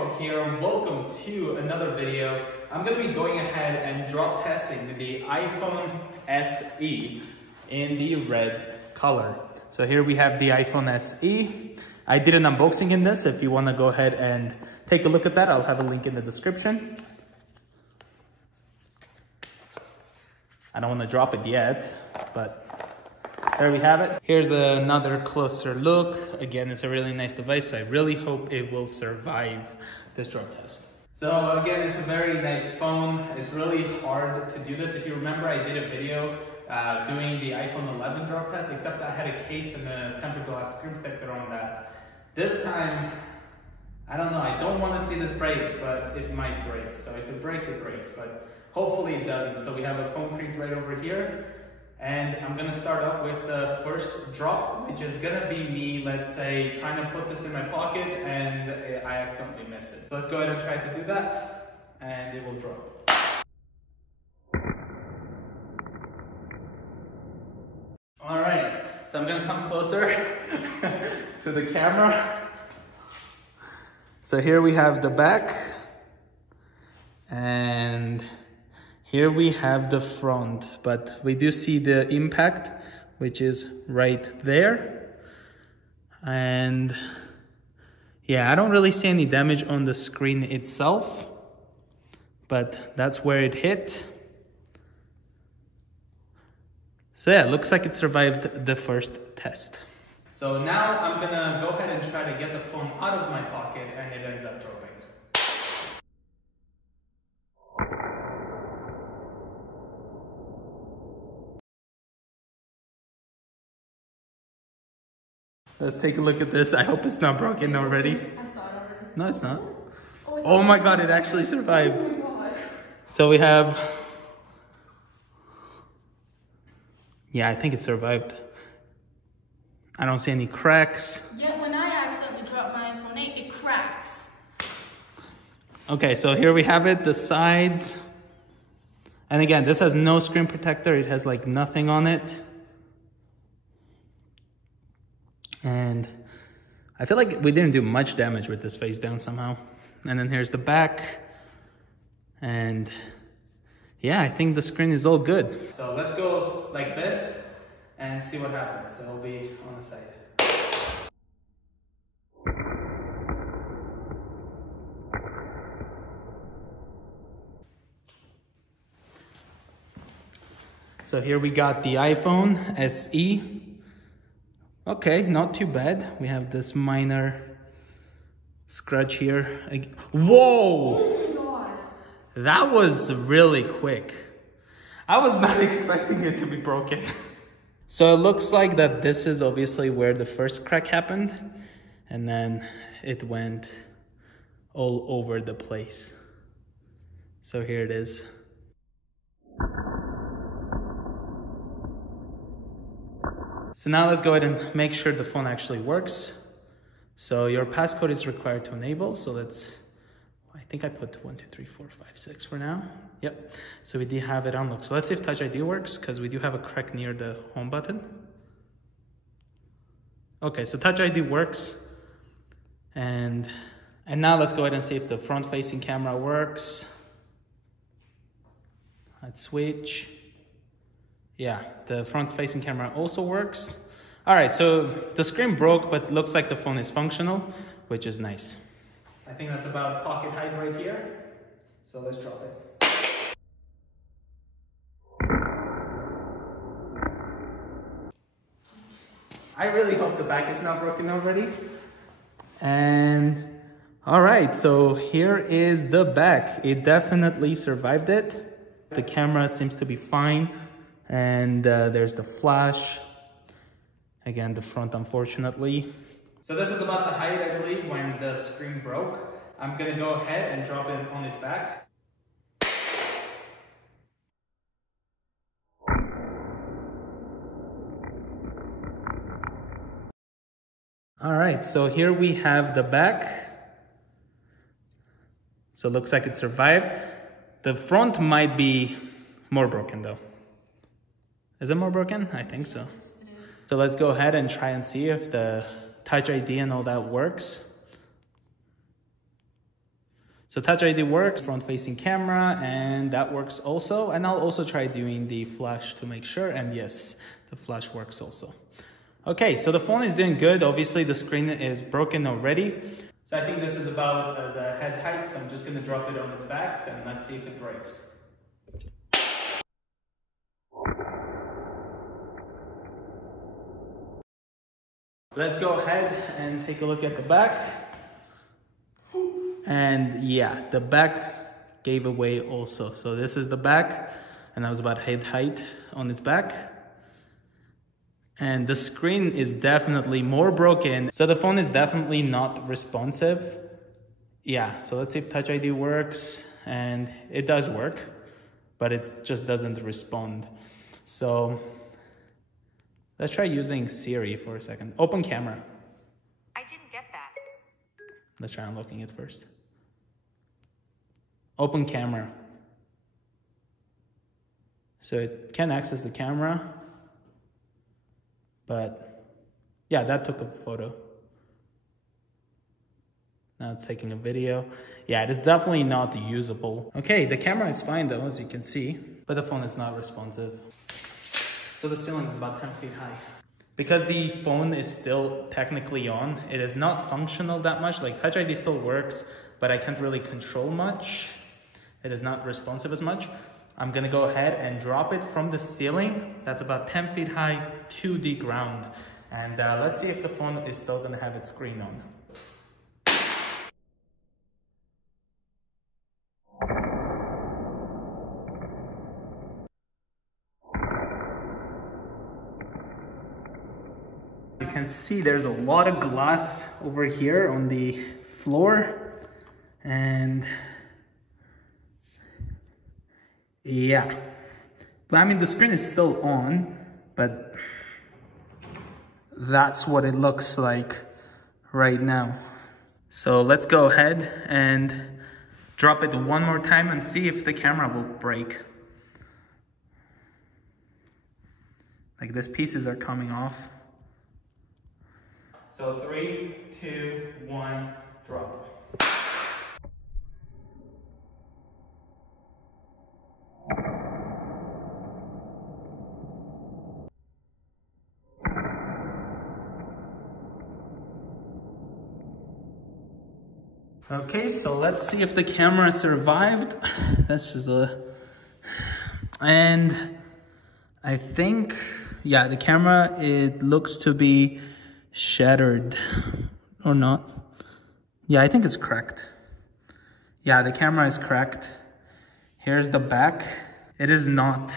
POG here, and welcome to another video. I'm going to be going ahead and drop testing the iPhone SE in the red color. So here we have the iPhone SE. I did an unboxing in this. If you want to go ahead and take a look at that, I'll have a link in the description. I don't want to drop it yet, but there we have it. Here's another closer look. Again, it's a really nice device, so I really hope it will survive this drop test. So again, it's a very nice phone. It's really hard to do this. If you remember, I did a video doing the iPhone 11 drop test, except I had a case and a tempered glass screen protector on that. This time, I don't know, I don't want to see this break, but it might break. So if it breaks, it breaks, but hopefully it doesn't. So we have a concrete right over here. And I'm gonna start off with the first drop, which is gonna be me, let's say, trying to put this in my pocket and I accidentally miss it. So let's go ahead and try to do that, and it will drop. All right, so I'm gonna come closer to the camera. So here we have the back, and here we have the front, but we do see the impact, which is right there. And yeah, I don't really see any damage on the screen itself, but that's where it hit. So yeah, it looks like it survived the first test. So now I'm gonna go ahead and try to get the phone out of my pocket, and it ends up dropping. Let's take a look at this. I hope it's not broken already. I saw it already. No, it's not. Oh my God, it actually survived. Oh my God. So we have, yeah, I think it survived. I don't see any cracks. Yeah, when I accidentally dropped my iPhone 8, it cracks. Okay, so here we have it, the sides. And again, this has no screen protector. It has like nothing on it. And I feel like we didn't do much damage with this face down somehow. And then here's the back. And yeah, I think the screen is all good. So let's go like this and see what happens. So it'll be on the side. So here we got the iPhone SE. Okay, not too bad. We have this minor scratch here. Whoa! Oh my God. That was really quick. I was not expecting it to be broken. So it looks like that this is obviously where the first crack happened, and then it went all over the place. So here it is. So now let's go ahead and make sure the phone actually works. So your passcode is required to enable. So let's, I think I put 1, 2, 3, 4, 5, 6 for now. Yep. So we do have it unlocked. So let's see if Touch ID works, because we do have a crack near the home button. Okay, so Touch ID works. And now let's go ahead and see if the front facing camera works. Let's switch. Yeah, the front-facing camera also works. All right, so the screen broke, but looks like the phone is functional, which is nice. I think that's about pocket height right here. So let's drop it. I really hope the back is not broken already. And all right, so here is the back. It definitely survived it. The camera seems to be fine. And there's the flash. Again, the front, unfortunately. So this is about the height, I believe, when the screen broke. I'm gonna go ahead and drop it on its back. All right, so here we have the back. So it looks like it survived. The front might be more broken though. Is it more broken? I think so. It is. So let's go ahead and try and see if the Touch ID and all that works. So Touch ID works, front facing camera, and that works also. And I'll also try doing the flash to make sure. And yes, the flash works also. Okay, so the phone is doing good. Obviously the screen is broken already. So I think this is about as a head height. So I'm just gonna drop it on its back and let's see if it breaks. Let's go ahead and take a look at the back. And yeah, the back gave away also. So this is the back, and that was about head height on its back. And the screen is definitely more broken. So the phone is definitely not responsive. Yeah, so let's see if Touch ID works. And it does work, but it just doesn't respond. So let's try using Siri for a second. Open camera. I didn't get that. Let's try unlocking it first. Open camera. So it can access the camera. But yeah, that took a photo. Now it's taking a video. Yeah, it is definitely not usable. Okay, the camera is fine though, as you can see, but the phone is not responsive. So the ceiling is about 10 feet high. Because the phone is still technically on, it is not functional that much. Like Touch ID still works, but I can't really control much. It is not responsive as much. I'm gonna go ahead and drop it from the ceiling. That's about 10 feet high to the ground. And let's see if the phone is still gonna have its screen on. You can see there's a lot of glass over here on the floor. And yeah, but I mean the screen is still on, but that's what it looks like right now. So let's go ahead and drop it one more time and see if the camera will break. Like these pieces are coming off. So 3, 2, 1, drop. Okay, so let's see if the camera survived. This is and I think, yeah, the camera, it looks to be shattered or not. Yeah, I think it's cracked. Yeah, the camera is cracked. Here's the back. It is not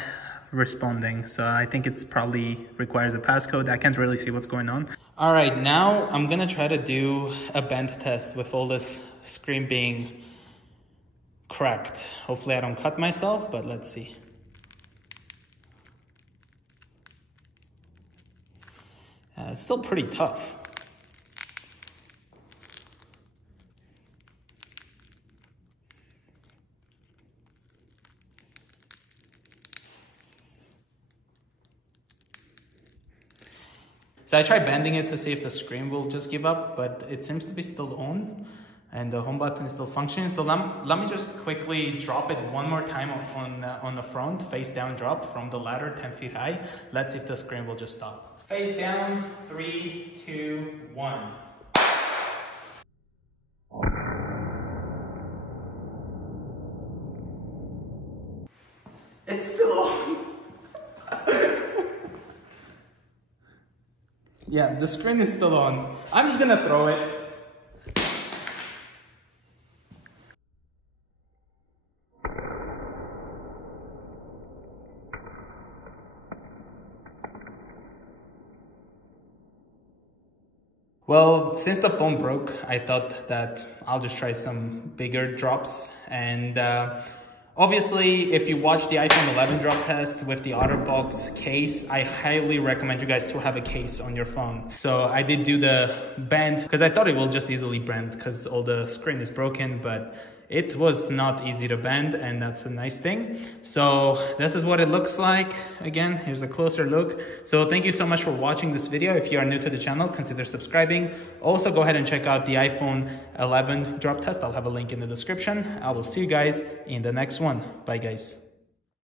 responding, so I think it's probably requires a passcode. I can't really see what's going on. All right, now I'm gonna try to do a bend test with all this screen being cracked. Hopefully I don't cut myself, but let's see. It's still pretty tough. So I tried bending it to see if the screen will just give up, but it seems to be still on and the home button is still functioning. So let me just quickly drop it one more time on the front, face down drop from the ladder 10 feet high. Let's see if the screen will just stop. Face down, 3, 2, 1. It's still on. Yeah, the screen is still on. I'm just gonna throw it. Well, since the phone broke, I thought that I'll just try some bigger drops. And obviously, if you watch the iPhone 11 drop test with the OtterBox case, I highly recommend you guys to have a case on your phone. So I did do the bend because I thought it will just easily bend because all the screen is broken, but it was not easy to bend, and that's a nice thing. So this is what it looks like. Again, here's a closer look. So thank you so much for watching this video. If you are new to the channel, consider subscribing. Also, go ahead and check out the iPhone 11 drop test. I'll have a link in the description. I will see you guys in the next one. Bye, guys.